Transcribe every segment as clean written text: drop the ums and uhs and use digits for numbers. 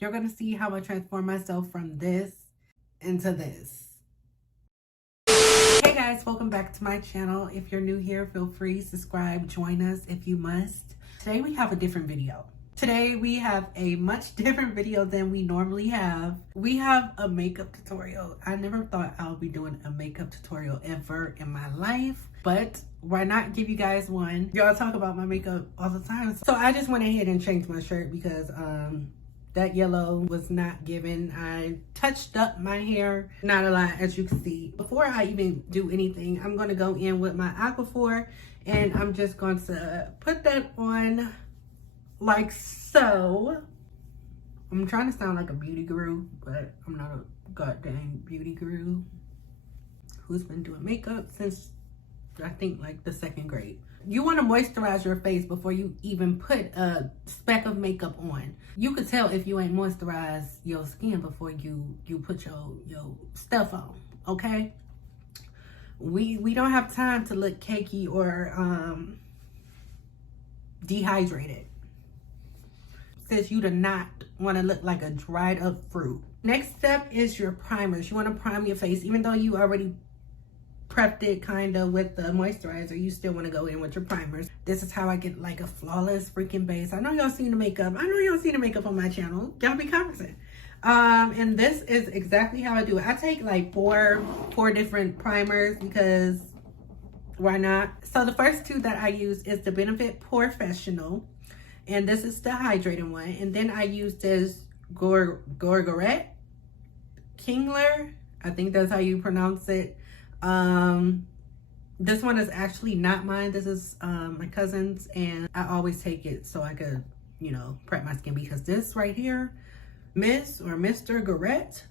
You're gonna see how I transform myself from this into this. Hey guys, welcome back to my channel. If you're new here, feel free, subscribe, join us if you must. Today we have a different video. Today we have a much different video than we normally have. We have a makeup tutorial. I never thought I would be doing a makeup tutorial ever in my life, but why not give you guys one? Y'all talk about my makeup all the time. So I just went ahead and changed my shirt because that yellow was not given. I touched up my hair, not a lot, as you can see. Before I even do anything, I'm going to go in with my Aquaphor, and I'm just going to put that on like so. I'm trying to sound like a beauty guru, but I'm not a goddamn beauty guru who's been doing makeup since I think like the 2nd grade. You want to moisturize your face before you even put a speck of makeup on. You could tell if you ain't moisturized your skin before you put your stuff on, okay? We don't have time to look cakey or dehydrated. Says you do not want to look like a dried up fruit. Next step is your primers. You want to prime your face. Even though you already prepped it kind of with the moisturizer, you still want to go in with your primers. This is how I get like a flawless freaking base. I know y'all seen the makeup. I know y'all seen the makeup on my channel. Y'all be commenting. And this is exactly how I do it. I take like four different primers because why not? So the first two that I use is the Benefit Professional, and this is the hydrating one. And then I use this Gorgoret Kingler. I think that's how you pronounce it. This one is actually not mine. This is my cousin's, and I always take it so I could, you know, prep my skin, because this right here, Miss or Mr. Goret,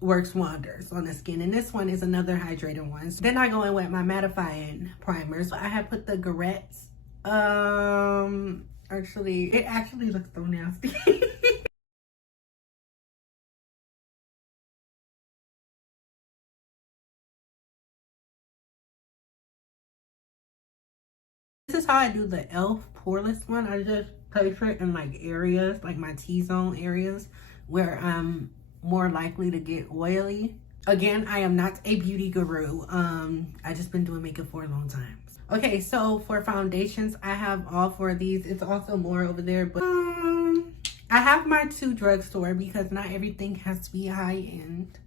works wonders on the skin. And this one is another hydrating one. So then I go in with my mattifying primers. So I have put the Goret. Actually, it actually looks so nasty. This is how I do the e.l.f. poreless one. I just place it in like areas, like my T-zone areas, where I'm more likely to get oily. Again, I am not a beauty guru. I just been doing makeup for a long time. Okay, so for foundations, I have all 4 of these. It's also more over there, but I have my 2 drugstore because not everything has to be high-end.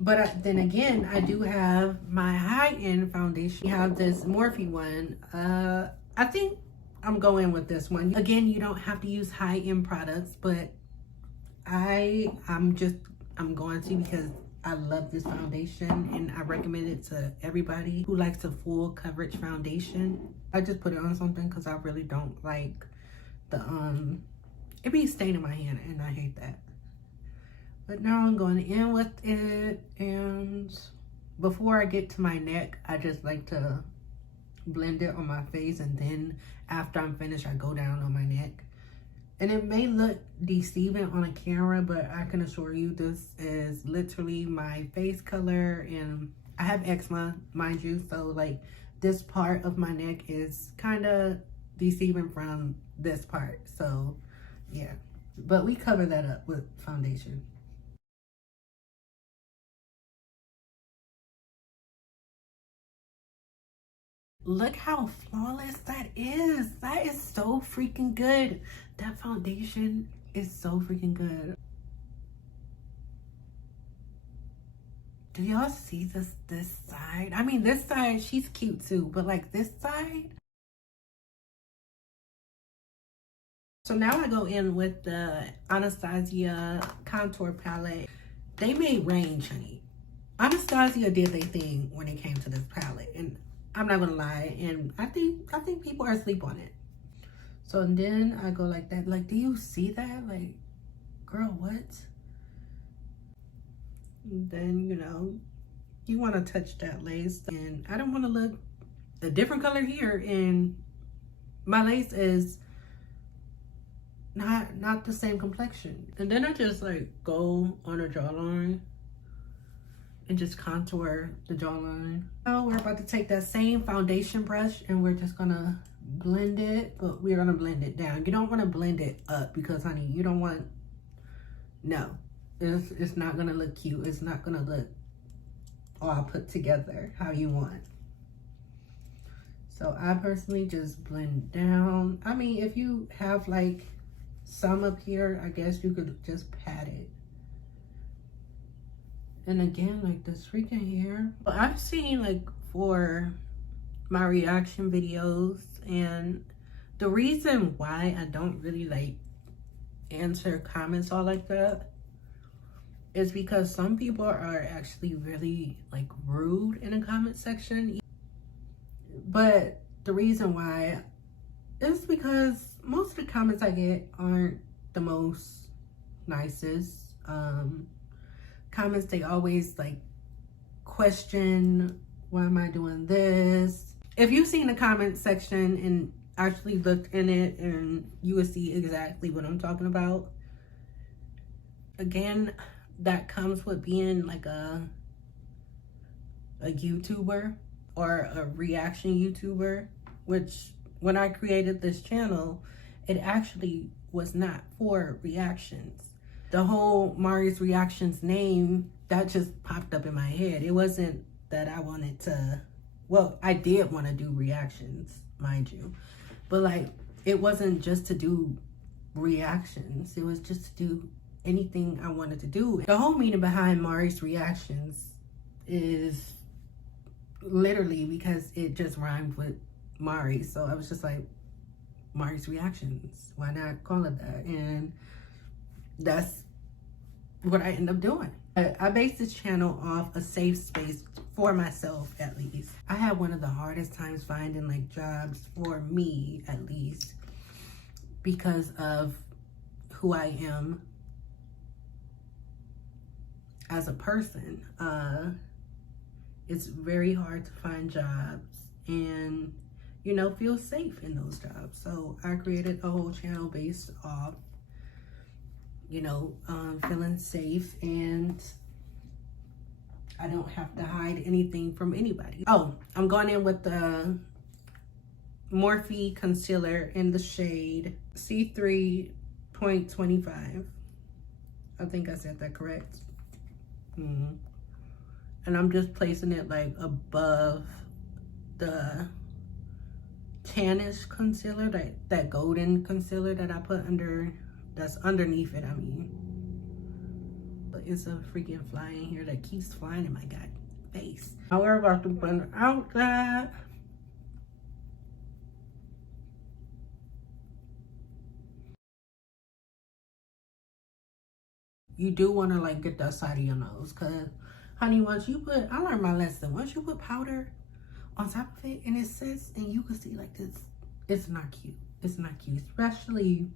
But then again, I do have my high-end foundation. We have this Morphe one. I think I'm going with this one. Again, you don't have to use high-end products, but I'm going to because I love this foundation, and I recommend it to everybody who likes a full coverage foundation. I just put it on something because I really don't like the it be staining my hand, and I hate that. But now I'm going in with it, and before I get to my neck, I just like to blend it on my face, and then after I'm finished, I go down on my neck. And it may look deceiving on a camera, but I can assure you this is literally my face color, and I have eczema, mind you, so like this part of my neck is kind of deceiving from this part. So yeah, but we cover that up with foundation. Look how flawless that is. That is so freaking good. That foundation is so freaking good. Do y'all see this side? I mean, this side, she's cute too, but like this side. So now I go in with the Anastasia contour palette. They made range, honey. Anastasia did their thing when it came to this palette, and I'm not gonna lie, and I think people are asleep on it. So then I go like that. Like, do you see that? Like, girl, what? And then, you know, you want to touch that lace, and I don't want to look a different color here, and my lace is not the same complexion. And then I just like go on her jawline and just contour the jawline. Now we're about to take that same foundation brush, and we're just gonna blend it, but we're gonna blend it down. You don't want to blend it up because, honey, you don't want, no, it's not gonna look cute. It's not gonna look all put together how you want. So I personally just blend down. I mean, if you have like some up here, I guess you could just pat it. And again, like this freaking hair. But I've seen like for my reaction videos, and the reason why I don't really like answer comments all like that is because some people are actually really like rude in the comment section. But the reason why is because most of the comments I get aren't the most nicest comments. They always like question, why am I doing this? If you've seen the comment section and actually looked in it, and you will see exactly what I'm talking about. Again, that comes with being like a YouTuber or a reaction YouTuber, which when I created this channel, it actually was not for reactions. The whole Mari's Reactions name, that just popped up in my head. It wasn't that I wanted to, well, I did want to do reactions, mind you, but like, it wasn't just to do reactions. It was just to do anything I wanted to do. The whole meaning behind Mari's Reactions is literally because it just rhymed with Mari. So I was just like, Mari's Reactions, why not call it that? And that's what I end up doing. I based this channel off a safe space for myself, at least. I had one of the hardest times finding like jobs for me, at least, because of who I am as a person. It's very hard to find jobs and, you know, feel safe in those jobs. So I created a whole channel based off, you know, feeling safe, and I don't have to hide anything from anybody. Oh, I'm going in with the Morphe concealer in the shade C3.25. I think I said that correct. And I'm just placing it like above the tannish concealer, that golden concealer that I put under, that's underneath it, I mean. But it's a freaking fly in here that keeps flying in my god face. Now we're about to blend out that. You do want to like get that side of your nose, because honey, once you put, I learned my lesson, once you put powder on top of it and it sits and you can see like this, it's not cute. It's not cute, especially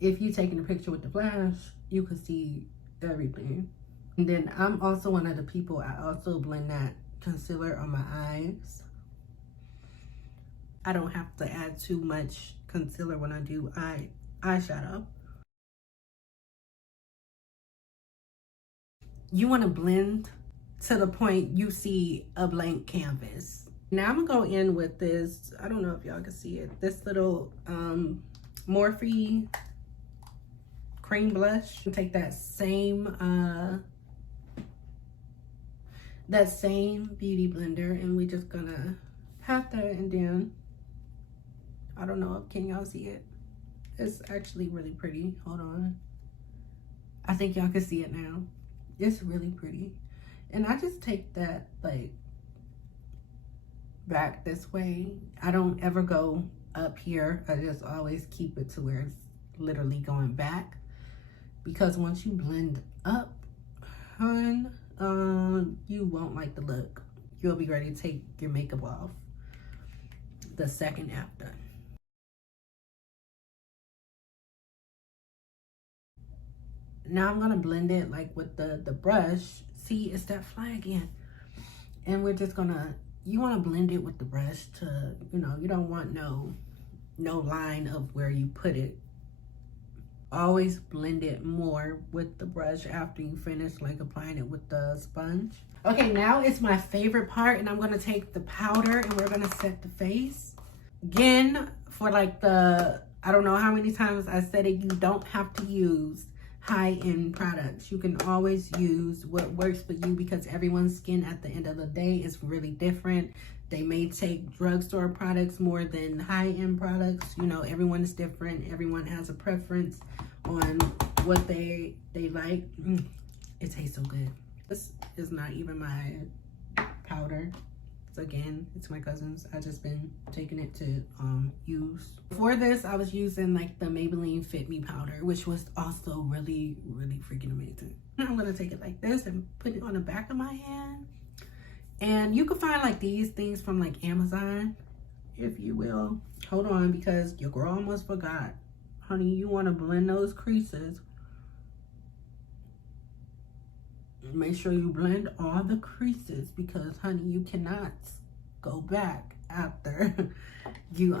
if you're taking a picture with the flash, you can see everything. And then I'm also one of the people, I also blend that concealer on my eyes. I don't have to add too much concealer when I do eyeshadow. You want to blend to the point you see a blank canvas. Now I'm gonna go in with this, I don't know if y'all can see it, this little Morphe cream blush. Take that same beauty blender, and we're just gonna pat that, and then I don't know, can y'all see it? It's actually really pretty. Hold on, I think y'all can see it now. It's really pretty. And I just take that like back this way. I don't ever go up here. I just always keep it to where it's literally going back, because once you blend up, hun, you won't like the look. You'll be ready to take your makeup off the second after. Now I'm gonna blend it like with the brush. See, it's that fly again. And we're just gonna, you wanna blend it with the brush to, you know, you don't want no line of where you put it. Always blend it more with the brush after you finish like applying it with the sponge. Okay, now it's my favorite part, and I'm gonna take the powder and we're gonna set the face. Again, for like the, I don't know how many times I said it, you don't have to use high-end products. You can always use what works for you, because everyone's skin at the end of the day is really different. They may take drugstore products more than high-end products. You know, everyone is different. Everyone has a preference on what they like. It tastes so good. This is not even my powder. Again, it's my cousin's. I just been taking it to use. For this, I was using like the Maybelline Fit Me powder, which was also really freaking amazing. I'm gonna take it like this and put it on the back of my hand. And you can find like these things from like Amazon, if you will. Hold on, because your girl almost forgot. Honey, you want to blend those creases. Make sure you blend all the creases, because honey, you cannot go back after you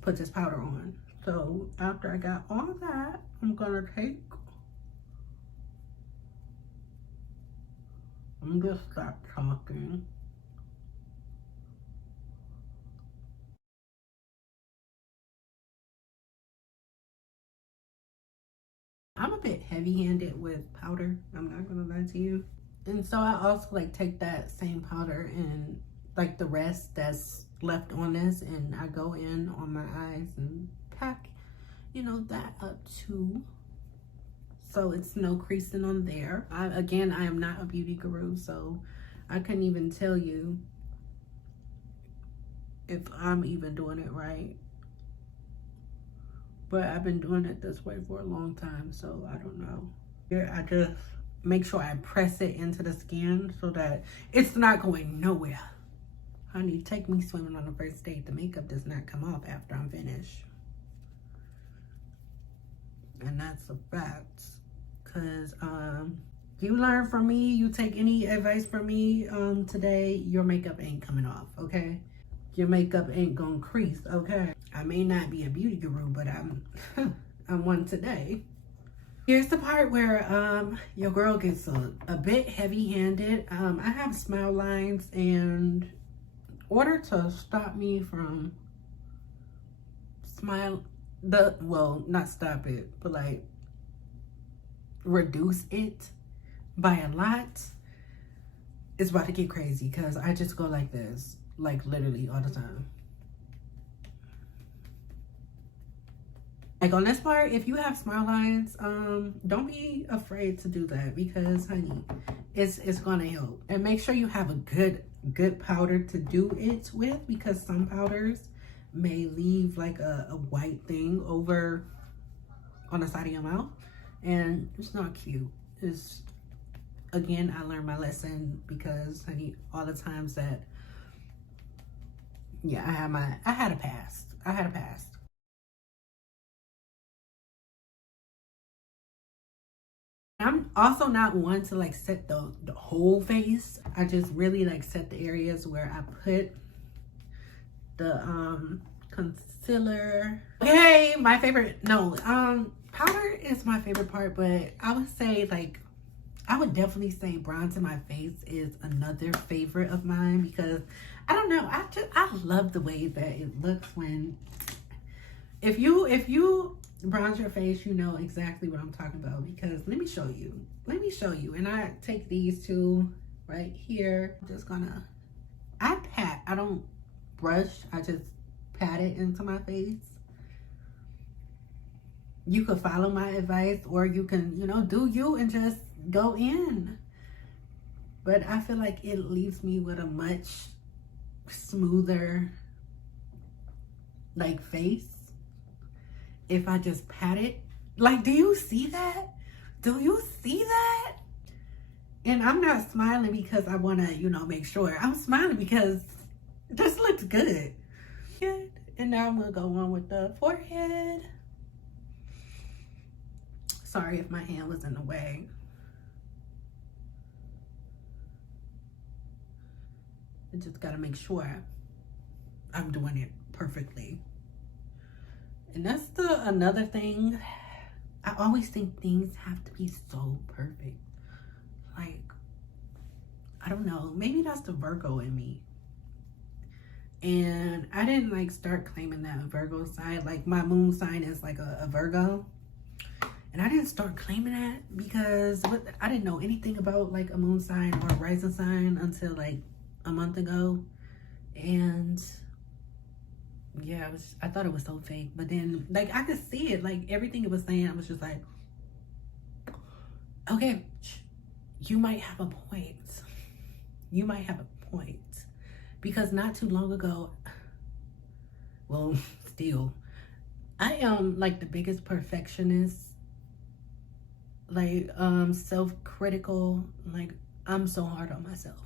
put this powder on. So after I got all that, I'm gonna just stop talking. I'm a bit heavy-handed with powder, I'm not gonna lie to you. And so I also like take that same powder and like the rest that's left on this, and I go in on my eyes and pack, you know, that up too. So it's no creasing on there. Again, I am not a beauty guru, so I couldn't even tell you if I'm even doing it right. But I've been doing it this way for a long time, so I don't know. Here, I just make sure I press it into the skin so that it's not going nowhere. Honey, take me swimming on the first date. The makeup does not come off after I'm finished. And that's a fact. Because you learn from me, you take any advice from me today, your makeup ain't coming off, okay? Your makeup ain't gonna crease, okay? I may not be a beauty guru, but I'm I'm one today. Here's the part where your girl gets a bit heavy-handed. I have smile lines, and in order to stop me from well, not stop it, but like reduce it by a lot, it's about to get crazy, because I just go like this, like literally all the time. Like on this part, if you have smile lines, don't be afraid to do that, because honey, it's gonna help. And make sure you have a good powder to do it with, because some powders may leave like a white thing over on the side of your mouth, and it's not cute. It's, again, I learned my lesson, because honey, all the times that, yeah, I had a past. I'm also not one to like set the whole face. I just really like set the areas where I put the concealer. Okay, my favorite, no, powder is my favorite part, but I would say like, I would definitely say bronzing my face is another favorite of mine, because I don't know, I love the way that it looks when, if you bronze your face, you know exactly what I'm talking about, because let me show you. And I take these two right here. I'm just gonna, I pat, I don't brush, I just pat it into my face. You could follow my advice, or you can, you know, do you and just go in. But I feel like it leaves me with a much smoother like face if I just pat it. Like, do you see that? And I'm not smiling because I want to, you know, make sure. I'm smiling because this looks good. Good. And now I'm going to go on with the forehead. Sorry if my hand was in the way. I just got to make sure I'm doing it perfectly. And that's another thing. I always think things have to be so perfect. Like, I don't know. Maybe that's the Virgo in me. And I didn't like start claiming that Virgo sign. Like my moon sign is like a Virgo. And I didn't start claiming that because I didn't know anything about like a moon sign or a rising sign until like a month ago. And yeah, I thought it was so fake. But then like I could see it, like everything it was saying, I was just like, okay, you might have a point. You might have a point. Because not too long ago, well, still, I am like the biggest perfectionist, like self-critical. Like I'm so hard on myself.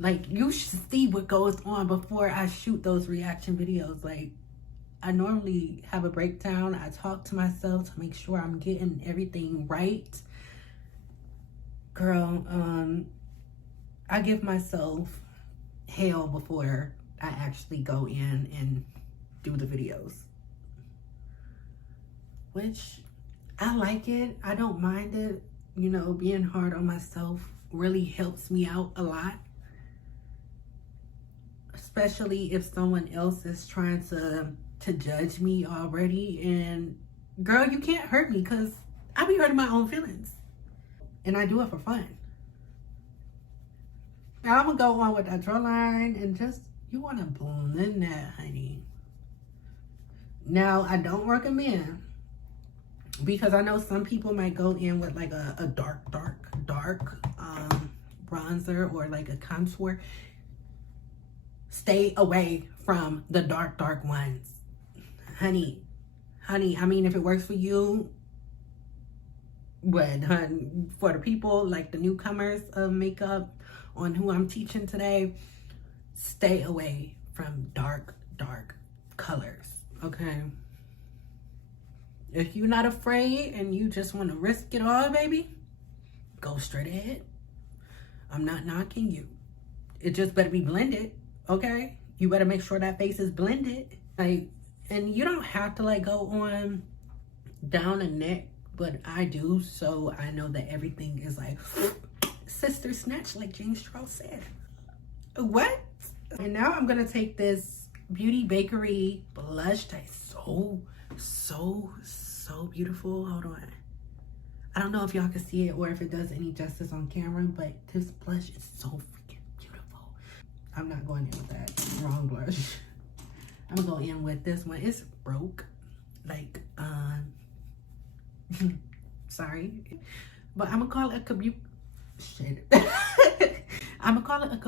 Like you should see what goes on before I shoot those reaction videos. Like I normally have a breakdown. I talk to myself to make sure I'm getting everything right. Girl, I give myself hell before I actually go in and do the videos. Which I like it. I don't mind it. You know, being hard on myself really helps me out a lot. Especially if someone else is trying to judge me already. And girl, you can't hurt me because I be hurting my own feelings. And I do it for fun. Now I'm gonna go on with that draw line and just, you wanna blend that, honey. Now I don't recommend, because I know some people might go in with like a dark bronzer or like a contour. Stay away from the dark ones. Honey, I mean, if it works for you, but for the people, like the newcomers of makeup on who I'm teaching today, stay away from dark colors, okay? If you're not afraid and you just want to risk it all, baby, go straight ahead. I'm not knocking you. It just better be blended, okay? You better make sure that face is blended. Like, and you don't have to like go on down the neck, but I do, so I know that everything is like sister snatch, like James Charles said. What? And now I'm gonna take this Beauty Bakery blush that's so beautiful. Hold on. I don't know if y'all can see it or if it does any justice on camera, but this blush is so freaking beautiful. I'm not going in with that wrong blush. I'm gonna go in with this one. It's broke. Like, sorry. But I'm gonna call it a shit. I'm gonna call it a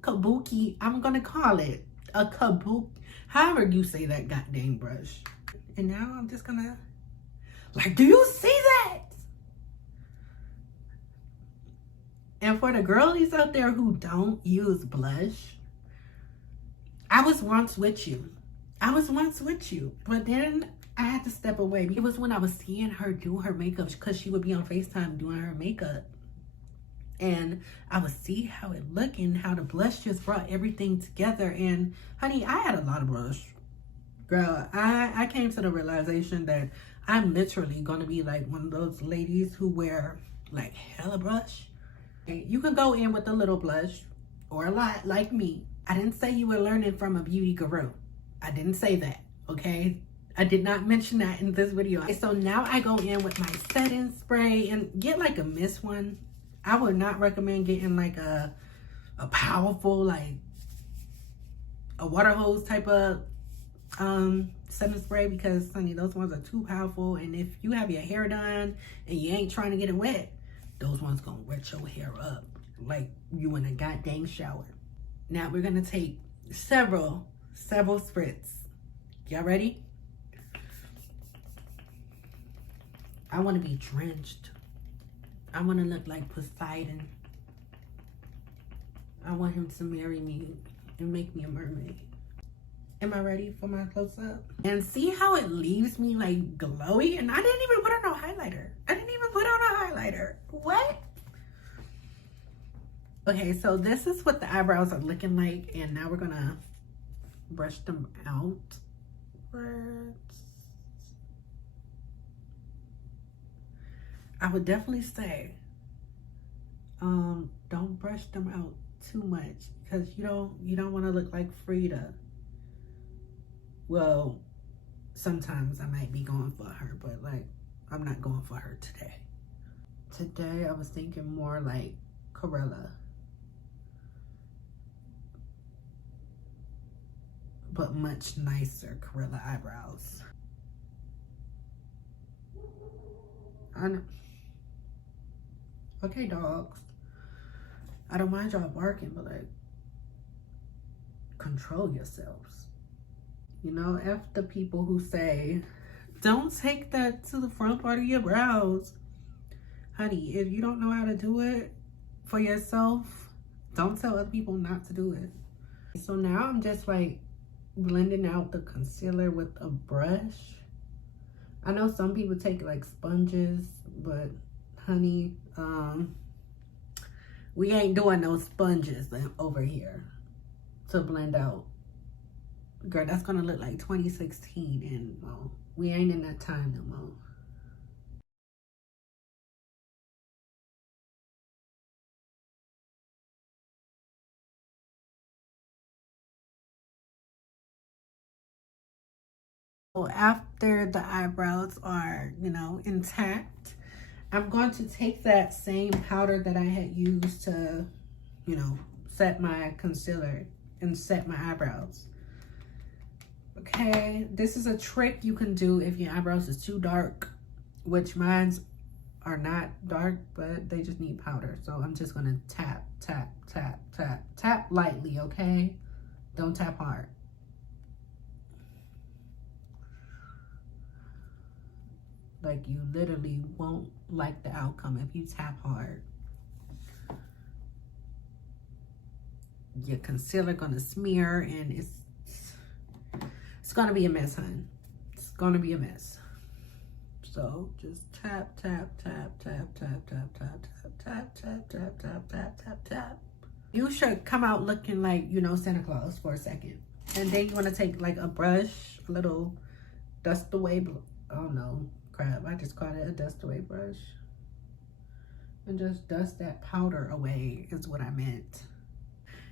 kabuki. I'm gonna call it a kabuki. However you say that goddamn brush. And now I'm just gonna, like, do you see that? And for the girlies out there who don't use blush, I was once with you. But then I had to step away. It was when I was seeing her do her makeup, because she would be on FaceTime doing her makeup. And I would see how it looked and how the blush just brought everything together. And honey, I had a lot of blush. Girl, I came to the realization that I'm literally going to be like one of those ladies who wear like hella blush. You can go in with a little blush or a lot like me. I didn't say you were learning from a beauty guru. I didn't say that, okay? I did not mention that in this video. So now I go in with my setting spray and get like a mist one. I would not recommend getting like a powerful, like a water hose type of setting spray, because honey, those ones are too powerful. And if you have your hair done and you ain't trying to get it wet, those ones gonna wet your hair up like you in a goddamn shower. Now we're gonna take several spritz. Y'all ready? I want to be drenched. I want to look like Poseidon. I want him to marry me and make me a mermaid. Am I ready for my close-up? And see how it leaves me like glowy? And I didn't even put on no highlighter. What? Okay, so this is what the eyebrows are looking like. And now we're gonna brush them out. I would definitely say, don't brush them out too much because you don't want to look like Frida. Well, sometimes I might be going for her, but like I'm not going for her today. Today I was thinking more like Corella, but much nicer Corella eyebrows. I know. Okay, dogs. I don't mind y'all barking, but like, control yourselves. You know, F the people who say, don't take that to the front part of your brows. Honey, if you don't know how to do it for yourself, don't tell other people not to do it. So now I'm just like blending out the concealer with a brush. I know some people take like sponges, but honey, we ain't doing no sponges over here to blend out. Girl, that's gonna look like 2016 and we ain't in that time no more. So after the eyebrows are, intact, I'm going to take that same powder that I had used to, set my concealer and set my eyebrows. Okay, this is a trick you can do if your eyebrows is too dark, which mine's are not dark, but they just need powder. So I'm just gonna tap, tap, tap, tap, tap lightly, okay? Don't tap hard. Like you literally won't like the outcome if you tap hard. Your concealer gonna smear and it's gonna be a mess, hun. It's gonna be a mess. So just tap, tap, tap, tap, tap, tap, tap, tap, tap, tap, tap, tap, tap, tap, tap. You should come out looking like, Santa Claus for a second. And then you wanna take like a brush, a little dust away, oh no, crap, I just called it a dust away brush. And just dust that powder away is what I meant.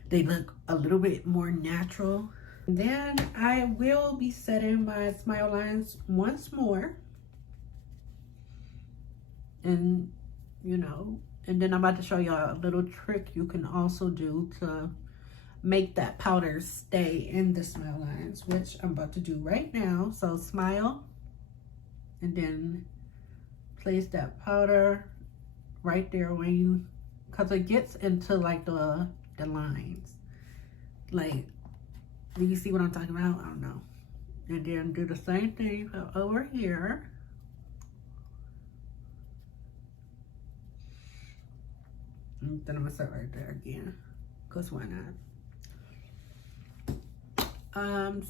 They look a little bit more natural. Then I will be setting my smile lines once more. And, and then I'm about to show y'all a little trick you can also do to make that powder stay in the smile lines, which I'm about to do right now. So smile, and then place that powder right there because it gets into like the lines. Like, do you see what I'm talking about? I don't know. And then do the same thing over here. And then I'm gonna set right there again, because why not?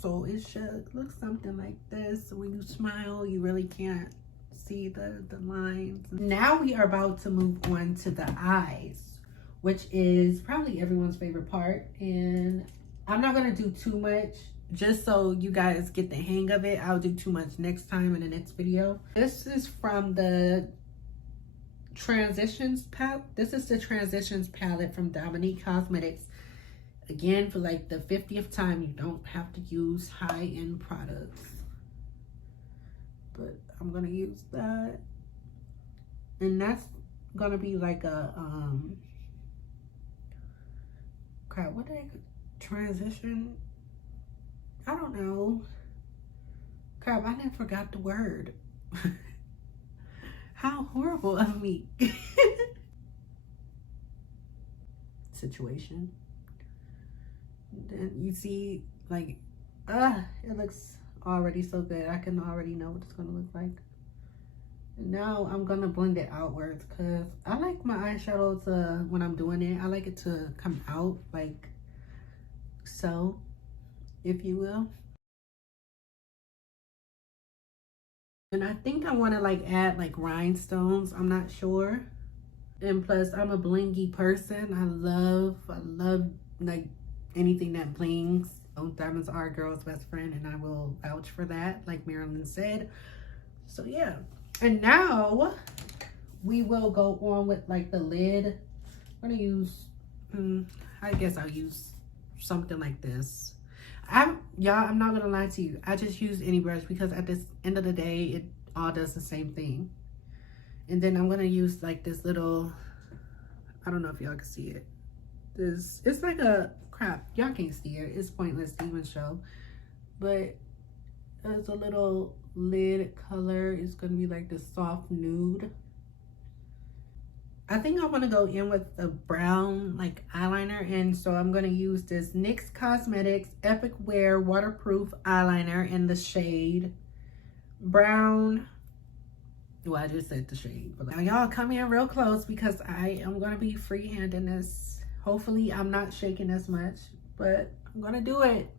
So it should look something like this. When you smile, you really can't see the lines. Now we are about to move on to the eyes, which is probably everyone's favorite part. And I'm not gonna do too much, just so you guys get the hang of it. I'll do too much next time in the next video. This is from the Transitions palette. This is the Transitions palette from Dominique Cosmetics. Again, for like the 50th time, you don't have to use high-end products. But I'm gonna use that. And that's gonna be like a crap, what did transition? I don't know. Crap, I never forgot the word. How horrible of me. Situation. Then you see, like, it looks already so good. I can already know what it's gonna look like. And now I'm gonna blend it outwards, because I like my eyeshadow to, when I'm doing it, I like it to come out like so, if you will. And I think I want to like add like rhinestones. I'm not sure. And plus, I'm a blingy person. I love like anything that blings. Diamonds are a girl's best friend, and I will vouch for that, like Marilyn said. So yeah. And now we will go on with like the lid. I'm gonna use I guess I'll use something like this. Y'all, I'm not gonna lie to you. I just use any brush because at this end of the day, it all does the same thing. And then I'm gonna use like this little, I don't know if y'all can see it. It's like a, crap, y'all can't see it. It's pointless to even show. But there's a little lid color. It's gonna be like this soft nude. I think I want to go in with a brown like eyeliner, and so I'm going to use this NYX Cosmetics Epic Wear waterproof eyeliner in the shade brown. Well, I just said the shade, but now y'all come in real close because I am going to be freehanding this. Hopefully I'm not shaking as much, but I'm going to do it.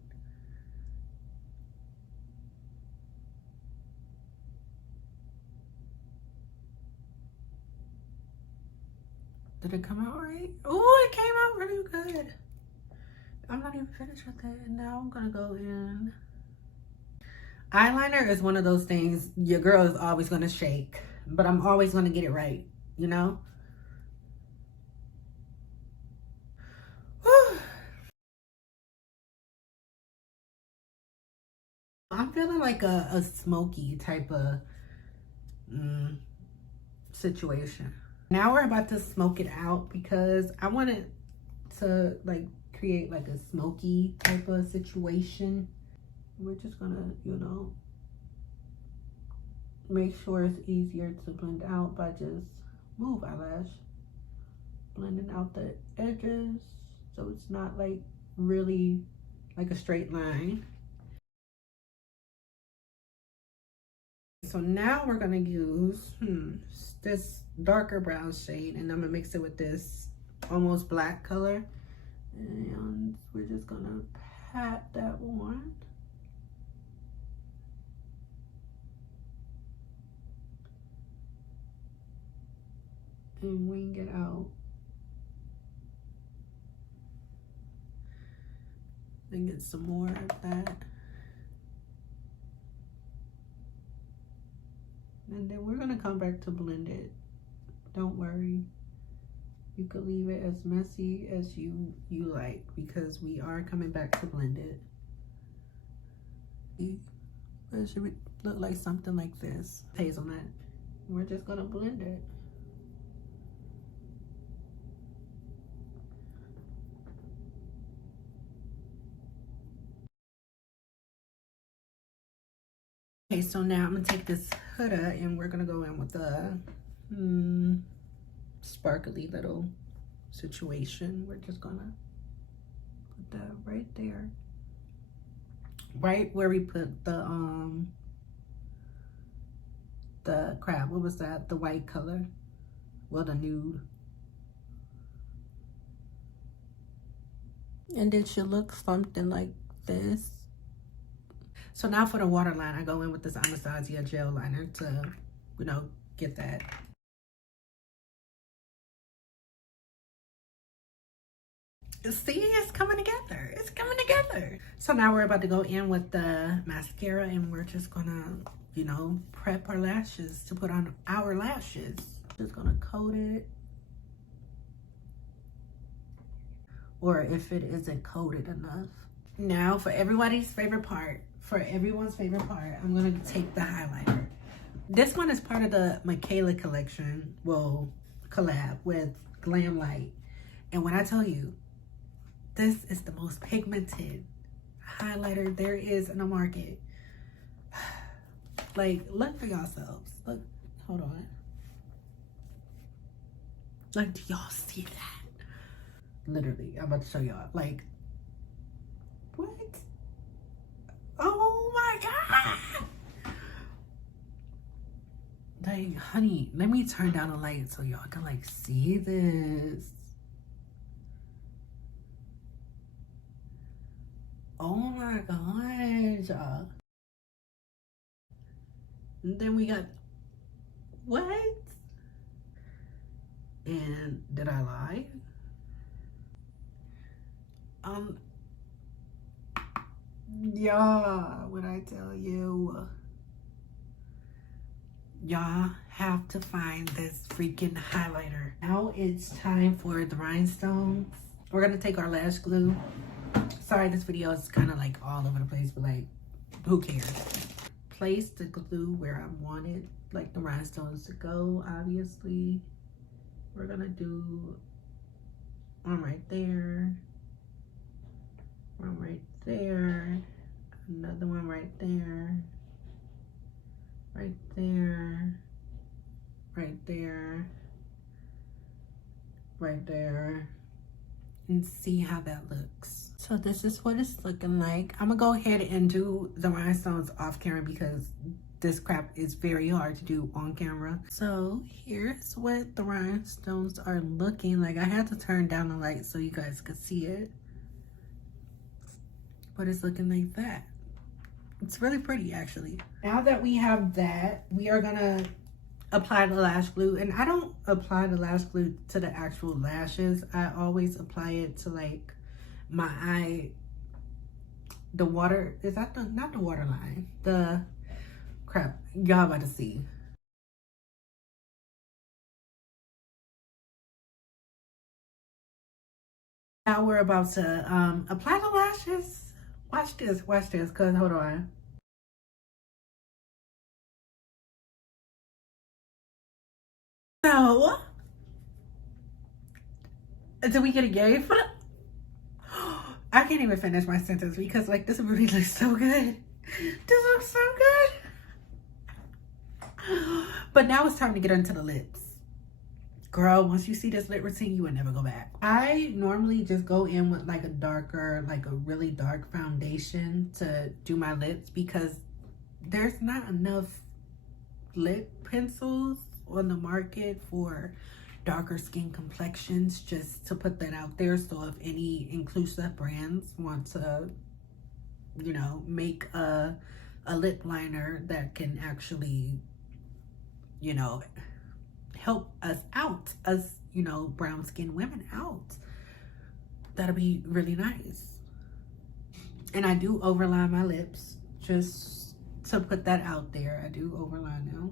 Did it come out right? Oh, it came out really good. I'm not even finished with it. And now I'm gonna go in. Eyeliner is one of those things your girl is always gonna shake, but I'm always gonna get it right, you know? I'm feeling like a smoky type of situation. Now we're about to smoke it out because I want it to like create like a smoky type of situation. We're just gonna, you know, make sure it's easier to blend out by just move eyelash, blending out the edges so it's not like really like a straight line. So now we're gonna use this darker brown shade, and I'm gonna mix it with this almost black color, and we're just gonna pat that on. And wing it out. Then get some more of that. And then we're gonna come back to blend it. Don't worry. You could leave it as messy as you like because we are coming back to blend it. It should look like something like this. Hazelnut. We're just gonna blend it. Okay, so now I'm gonna take this Huda and we're gonna go in with a sparkly little situation. We're just gonna put that right there, right where we put the crap. What was that? The white color? Well, the nude. And it should look something like this. So now for the waterline, I go in with this Anastasia gel liner to, you know, get that. See, it's coming together. It's coming together. So now we're about to go in with the mascara, and we're just gonna, you know, prep our lashes to put on our lashes. Just gonna coat it. Or if it isn't coated enough. Now for everybody's favorite part. For everyone's favorite part, I'm gonna take the highlighter. This one is part of the Michaela collection, well, collab with Glam Light. And when I tell you, this is the most pigmented highlighter there is in the market. Like, look for yourselves. Look, hold on. Like, do y'all see that? Literally, I'm about to show y'all. Like, what? Oh my God. Like, honey, let me turn down the light so y'all can like see this. Oh my gosh. And then we got, what? And did I lie? Yeah, what I tell you, y'all have to find this freaking highlighter. Now it's time for the rhinestones. we're gonna take our lash glue. Sorry, this video is kind of like all over the place, but like, who cares? Place the glue where I wanted like the rhinestones to go. Obviously, we're gonna do one right there, one right there, another one right there, right there, right there, right there, and see how that looks. So this is what it's looking like. I'm gonna go ahead and do the rhinestones off camera because this crap is very hard to do on camera. So here's what the rhinestones are looking like. I had to turn down the light so you guys could see it, but it's looking like that. It's really pretty, actually. Now that we have that, we are gonna apply the lash glue. And I don't apply the lash glue to the actual lashes. I always apply it to like my eye, the water, is that the, not the waterline, the crap, y'all about to see. Now we're about to apply the lashes. Watch this, cause hold on. So, did we get a yay for that? I can't even finish my sentence because like this really looks so good. This looks so good. But now it's time to get into the lips. Girl, once you see this lip routine, you would never go back. I normally just go in with like a darker, like a really dark foundation to do my lips because there's not enough lip pencils on the market for darker skin complexions, just to put that out there. So if any inclusive brands want to, you know, make a lip liner that can actually, you know, help us out, us, you know, brown skinned women out, that'll be really nice. And I do overline my lips, just to put that out there. I do overline now.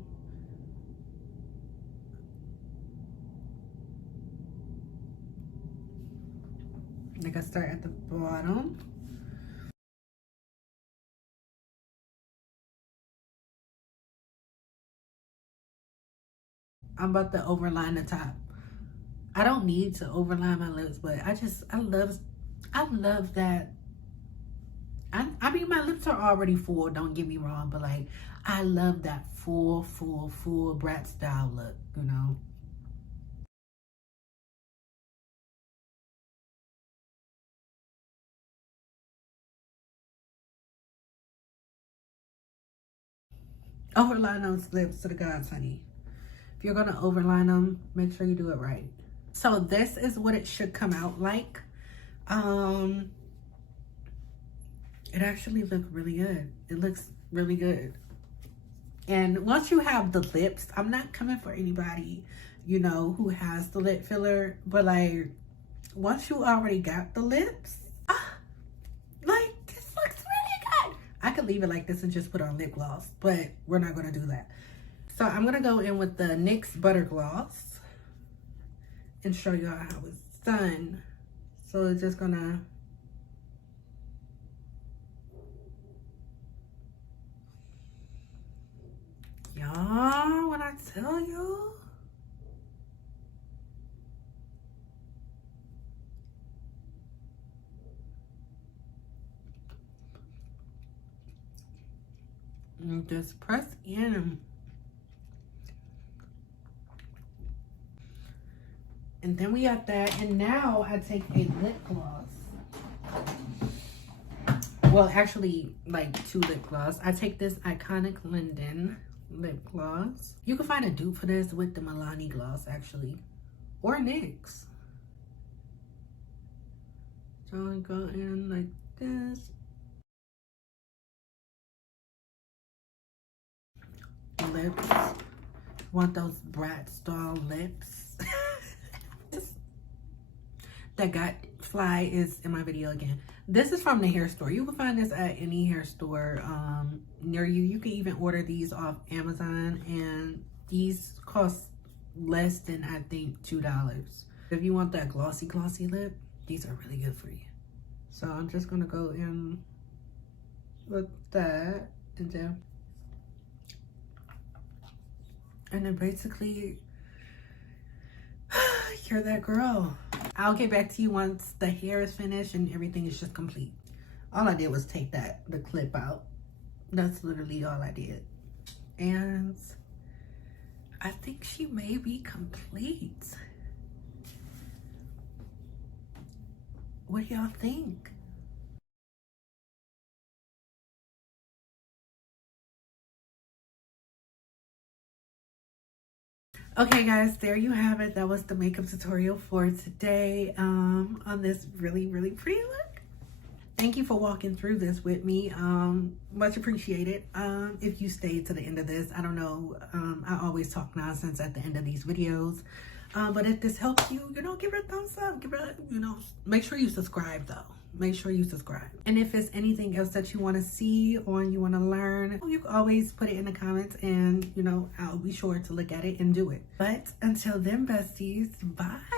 Like I start at the bottom. I'm about to overline the top. I don't need to overline my lips, but I love that. I mean, my lips are already full, don't get me wrong, but like, I love that full brat style look, you know? Overline those lips to the gods, honey. If you're gonna overline them, make sure you do it right. So this is what it should come out like. It actually looked really good. It looks really good. And once you have the lips, I'm not coming for anybody, you know, who has the lip filler, but like, once you already got the lips, like, this looks really good. I could leave it like this and just put on lip gloss, but we're not gonna do that. So I'm gonna go in with the NYX Butter Gloss and show y'all how it's done. So it's just gonna, y'all, when I tell you, just press in. And then we got that, and now I take a lip gloss. Well, actually, like 2 lip gloss. I take this Iconic Linden lip gloss. You can find a dupe for this with the Milani gloss, actually, or NYX. So I go in like this. Lips. Want those brat style lips. That got fly is in my video again. This is from the hair store. You can find this at any hair store near you. You can even order these off Amazon, and these cost less than, I think, $2. If you want that glossy lip, These are really good for you. So I'm just gonna go in with that, and then basically you're that girl. I'll get back to you once the hair is finished and everything is just complete. All I did was take the clip out. That's literally all I did. And I think she may be complete. What do y'all think? Okay guys, there you have it. That was the makeup tutorial for today on this really pretty look. Thank you for walking through this with me. Much appreciated. If you stayed to the end of this, I don't know, I always talk nonsense at the end of these videos, but if this helps you, you know, give it a thumbs up, give it, you know, make sure you subscribe though. Make sure you subscribe. And if there's anything else that you want to see or you want to learn, you can always put it in the comments, and you know, I'll be sure to look at it and do it. But until then, besties, bye.